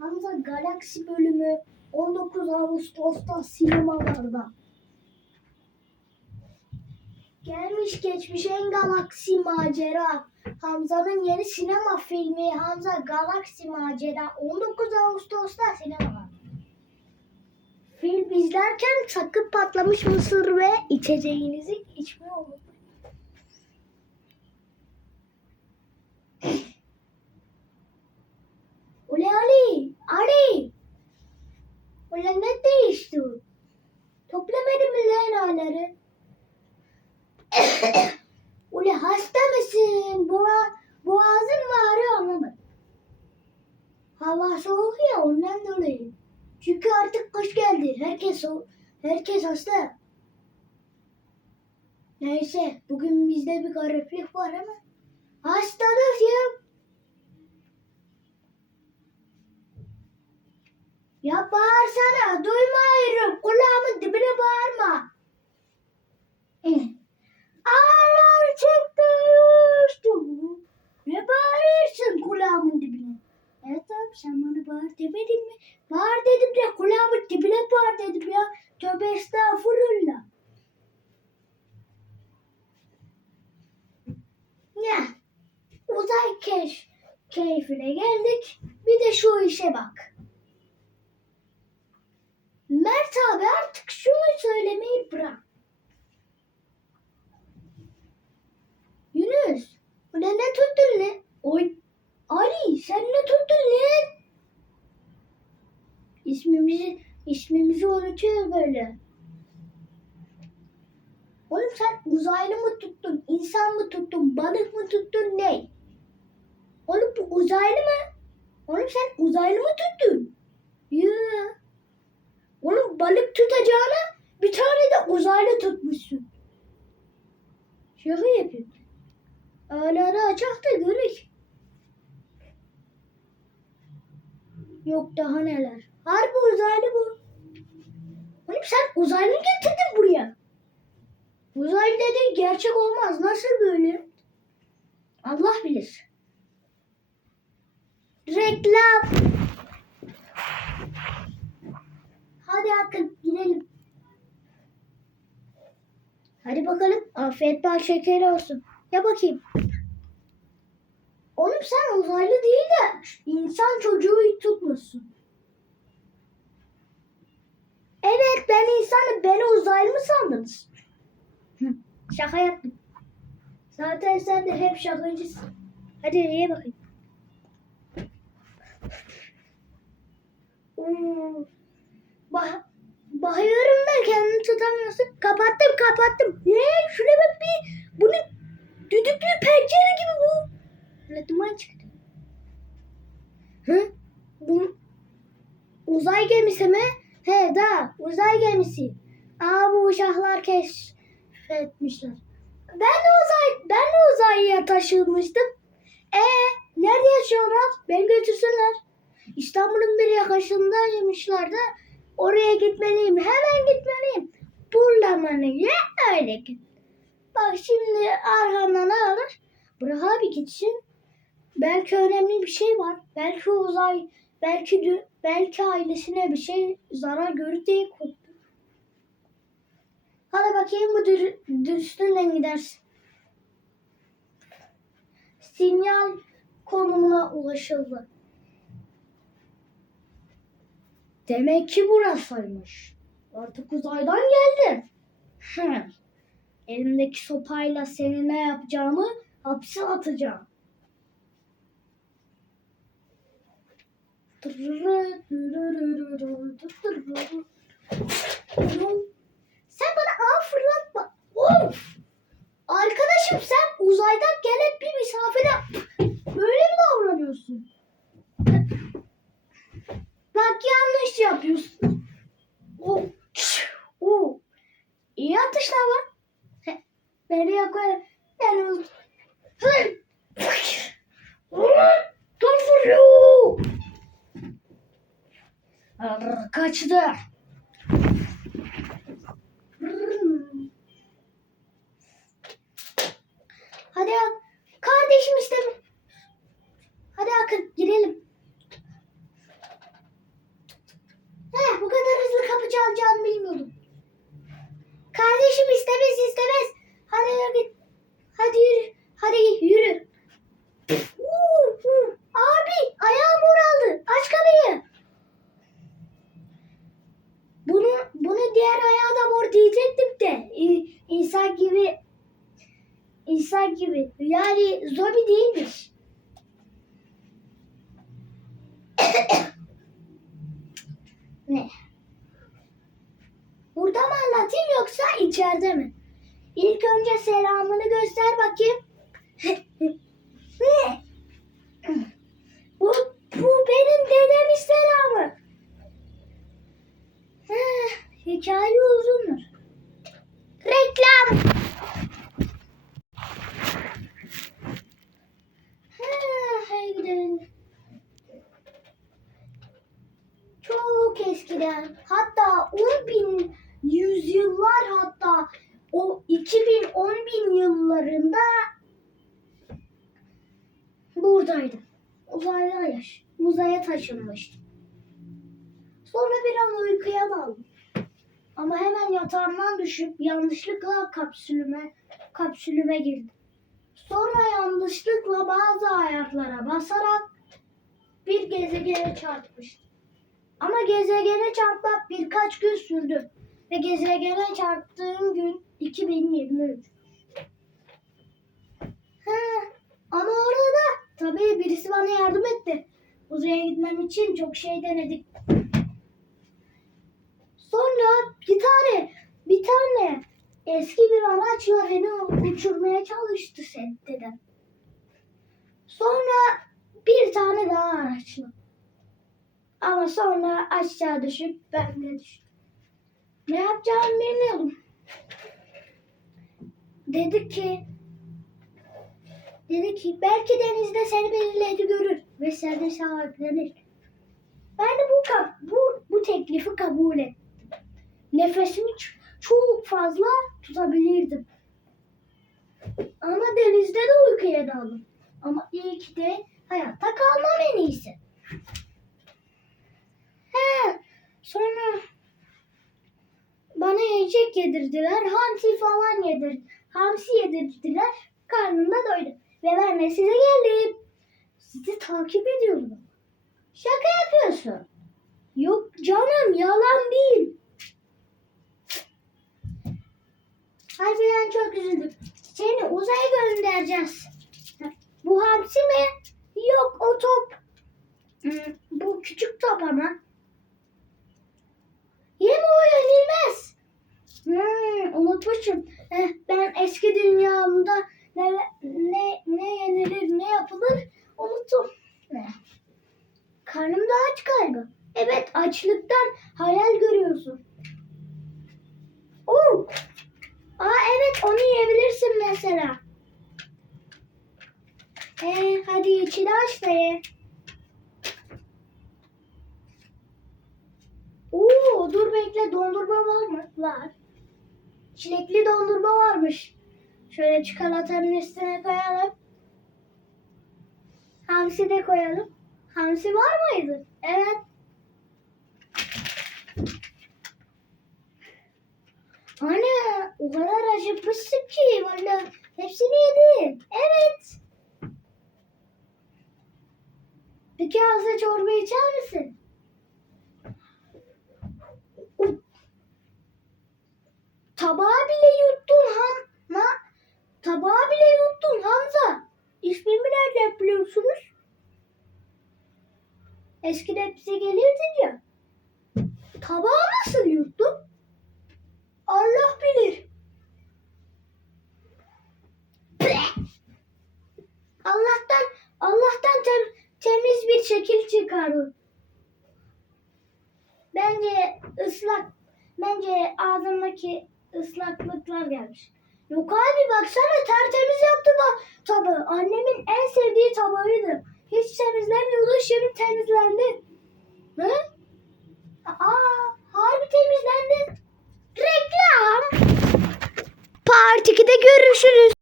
Hamza Galaksi bölümü 19 Ağustos'ta sinemalarda. Gelmiş geçmiş en galaksi macera. Hamza'nın yeni sinema filmi Hamza Galaksi Macera 19 Ağustos'ta sinemalarda. Film izlerken sakın patlamış mısır ve içeceğinizi içmeyi unutmayın. Ule Ali, Ali. Ne değişti? Toplamadım ağları? Ule hasta mısın? Boğa, boğazın mı ağrıyor anlamadım. Hava soğuk ya ondan dolayı. Çünkü artık kış geldi. Herkes so herkes hasta. Neyse bugün bizde bir gariplik var ama hastalık ya. Ya bağırsana duymuyorum. Kulağımın dibine bağırma. Eh. Ağlar çıktı uçtu. Ne bağırıyorsun kulağımın dibine? Evet abi sen bana bağır demedin mi? Bağır dedim ya kulağımın dibine bağır dedim ya. Tövbe estağfurullah. Ya uzay keş keyfine geldik. Bir de şu işe bak. Mert abi artık şunu söylemeyi bırak. Yunus, bu ne ne tuttun ne? Oy, Ali sen ne tuttun lan? İsmimizi, ismimizi unutuyor böyle. Oğlum sen uzaylı mı tuttun, insan mı tuttun, balık mı tuttun, ne? Oğlum bu uzaylı mı? Oğlum sen uzaylı mı tuttun? Yoo. Oğlum balık tutacağına bir tane de uzaylı tutmuşsun. Şaka yapıyorsun. Ağları açak da görük. Yok daha neler. Harbi uzaylı bu. Oğlum sen uzaylı getirdin buraya? Uzaylı dediğin gerçek olmaz. Nasıl böyle? Allah bilir. Reklam. Hadi Akın gidelim. Hadi bakalım. Afiyet bal şekeri olsun. Ya bakayım. Oğlum sen uzaylı değil de insan çocuğu tutmuşsun. Evet ben insanım. Beni uzaylı mı sandınız? Şaka yaptım. Zaten sen de hep şakacısın. Hadi ye bakayım. Oo. Bah Bakıyorum da kendini tutamıyorsun. Kapattım kapattım. Ne? Şuna bak bir. Bunu düdüklü pencere gibi bu. Ne duman çıktı. Hı? Bu uzay gemisi mi? He da uzay gemisi. Aa bu uşaklar keşfetmişler. Ben de uzay ben de uzaylıya taşınmıştım. E nerede yaşıyorlar? Ben götürsünler. İstanbul'un bir yakasındaymışlar da Oraya gitmeliyim. Hemen gitmeliyim. Burlamanı ye öyle git. Bak şimdi arkamdan alır. Bırak abi gitsin. Belki önemli bir şey var. Belki uzay, belki belki ailesine bir şey zarar görür diye korktu. Hadi bakayım bu dür dürüstlüğünden gidersin. Sinyal konumuna ulaşıldı. Demek ki burasıymış. Artık uzaydan geldim. Elimdeki sopayla seni ne yapacağımı hapse atacağım. Sen bana ağ fırlatma. Of! Arkadaşım sen uzaydan gelen bir misafire böyle mi davranıyorsun? Bak yanlış yapıyorsun. O, o. İyi atışlar var. He, Beni yakala. Ben öldüm. Dur vuruyor. Arr, Kaçtı. Hadi kardeşim zobi değilmiş. ne? Burada mı anlatayım yoksa içeride mi? İlk önce selamını göster bakayım. ne? Bu, bu benim dedemin selamı. Heh, hikaye uzundur. Reklam. Heh, hadi gidelim. Çok eskiden hatta 10 bin yüzyıllar hatta o 2000 10 bin yıllarında buradaydım. Uzayda yaş. Uzaya taşınmıştım. Sonra bir an uykuya daldım. Ama hemen yatağımdan düşüp yanlışlıkla kapsülüme kapsülüme girdim. Sonra yanlışlıkla bazı ayaklara basarak bir gezegene çarpmıştım. Ama gezegene çarpmak birkaç gün sürdü. Ve gezegene çarptığım gün 2023. He, ama orada tabii birisi bana yardım etti. Uzaya gitmem için çok şey denedik. Sonra bir tane, bir tane eski bir araçla beni uçurmaya çalıştı dedem. Sonra bir tane daha araçla. Ama sonra aşağı düşüp ben de düştüm. Ne yapacağımı bilmiyordum. Dedi ki dedi ki belki denizde seni birileri görür ve seni sahiplenir. Ben de bu, bu, bu teklifi kabul ettim. Nefesimi çok fazla tutabilirdim. Ama denizde de uykuya daldım. Ama iyi ki de hayatta kalmam en iyisi. He, sonra bana yiyecek yedirdiler. Hamsi falan yedir. Hamsi yedirdiler. Karnım da doydu. Ve ben de size geldim. Sizi takip ediyorum. Şaka yapıyorsun. Yok canım yalan değil. Harbiden çok üzüldüm. Seni uzaya göndereceğiz. Bu hamsi mi? Yok o top. Hmm, Bu küçük top ama. Unutmuşum. Eh, ben eski dünyamda ne, ne, ne yenilir ne yapılır unuttum. Ne? Karnım da aç galiba. Evet açlıktan hayal görüyorsun. Oo. Aa evet onu yiyebilirsin mesela. Ee, hadi içini aç da ye. Oo, dur bekle dondurma var mı? Var. Çilekli dondurma varmış. Şöyle çikolatanın üstüne koyalım. Hamsi de koyalım. Hamsi var mıydı? Evet. Anne o kadar acıkmışsın ki valla hepsini yedin. Evet. Bir kase çorba içer misin? Tabağı bile yuttun ham ma tabağı bile yuttun Hamza. İsmimi nereden biliyorsunuz? Eskiden bize gelirdin ya. Tabağı nasıl yuttun? Allah bilir. Allah'tan Allah'tan tem- temiz bir şekil çıkarın. Bence ıslak bence ağzımdaki ıslaklıklar gelmiş. Yok abi baksana tertemiz yaptı bak tabağı. Annemin en sevdiği tabağıydı. Hiç temizlemiyordu şimdi temizlendi. Hı? Aa, harbi temizlendi. Reklam. Part 2'de görüşürüz.